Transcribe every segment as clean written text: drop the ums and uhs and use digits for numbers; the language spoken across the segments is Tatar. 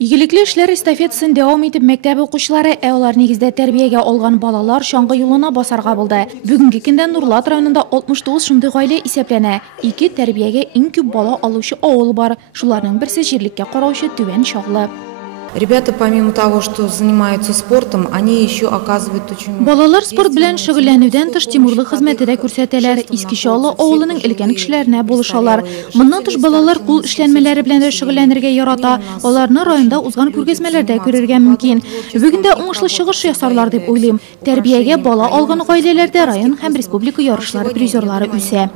Игелекле эшләр эстафетасын дәвам итеп мәктәп укучылары алар нигездә тәрбиягә алган балалар чаңгы юлына басарга булды. Бүгенге көндә Нурлат районында 69 шундый гаилә исәпләнә. 2 тәрбиягә иң күп бала алучы авыл бар. Шуларның берсе җирлеккә караучы Түбән Чаглы. Ребята, помимо того, что занимаются спортом, они еще оказывают очень много. Балалар спорт белән шөгыльләнүдән тыш тимурлык хезмәте дә күрсәтәләр. Искешалы авылының өлкән кешеләренә булышалар. Моннан тыш балалар кул эшләнмәләре белән дә шөгыльләнергә ярата. Аларны районда узган күргәзмәләрдә күрергә мөмкин. Бүген дә уңышлы чыгыш ясарлар дип уйлыйм. Тәрбиягә бала алган гаиләләрдә район һәм республика ярышлары призерлары үсә.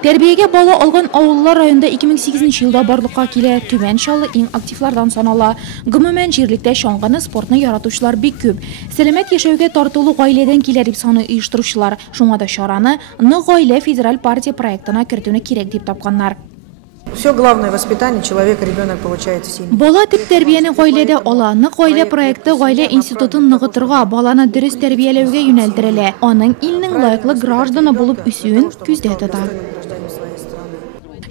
Тәрбиягә бала алган авыллар районда 2008 елда барлыкка килә. Түбән Чаллы иң активлардан санала. Гомумән җирлектә чаңгыны, спортны яратучылар бик күп. Сәламәт яшәүгә тартылу гаиләдән килә дип саны оештыручылар. Шуңа да чараны Нык гаилә федераль партия проектына кертүне кирәк дип тапканнар. Все главное воспитание человека, ребенок получает в семье. Бала тип тәрбияне гаиләдә ала. Нык гаилә проекты гаилә институтын ныгытырга, баланы дөрес тәрбияләүгә юнәлдерелә. Аның илнең лаеклы гражданы булып үсүен күздә тота.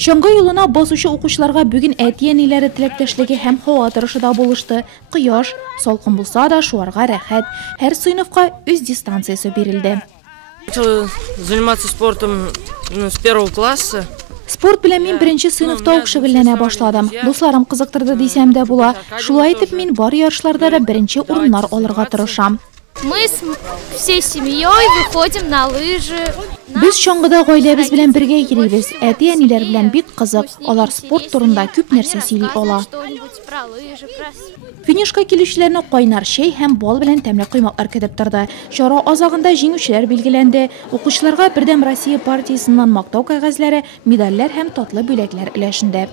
Чаңгы юлына басучы укучыларга бүген әти-әниләре теләктәшлеге һәм һава торышы да булышты. Кояш, салкын булса да шуарга рәхәт. Һәр сыйныфка үз дистанциясе бирелде. Заниматься спортом с первого класса. Спорт белән мин беренче сыйныфта ук шөгыльләнә башладым. Дусларым кызыктырды дисәм дә була. Шулай итеп мин бар ярышларда да беренче урыннар алырга тырышам. Мы всей семьей выходим на лыжи. Без чаңгыда гаиләбез белән бергә йөрибез. Әти-әниләр белән бик кызык. Алар спорт турында күп нәрсә сөйли ала. Финишка килүчеләрне кайнар чәй һәм бал белән тәмле коймаклар көтеп торды. Чара азагында җиңүчеләр билгеләнде. Укучыларга Бердәм Россия партиясеннән мактау кәгазьләре, медальләр һәм татлы бүләкләр өләшенде.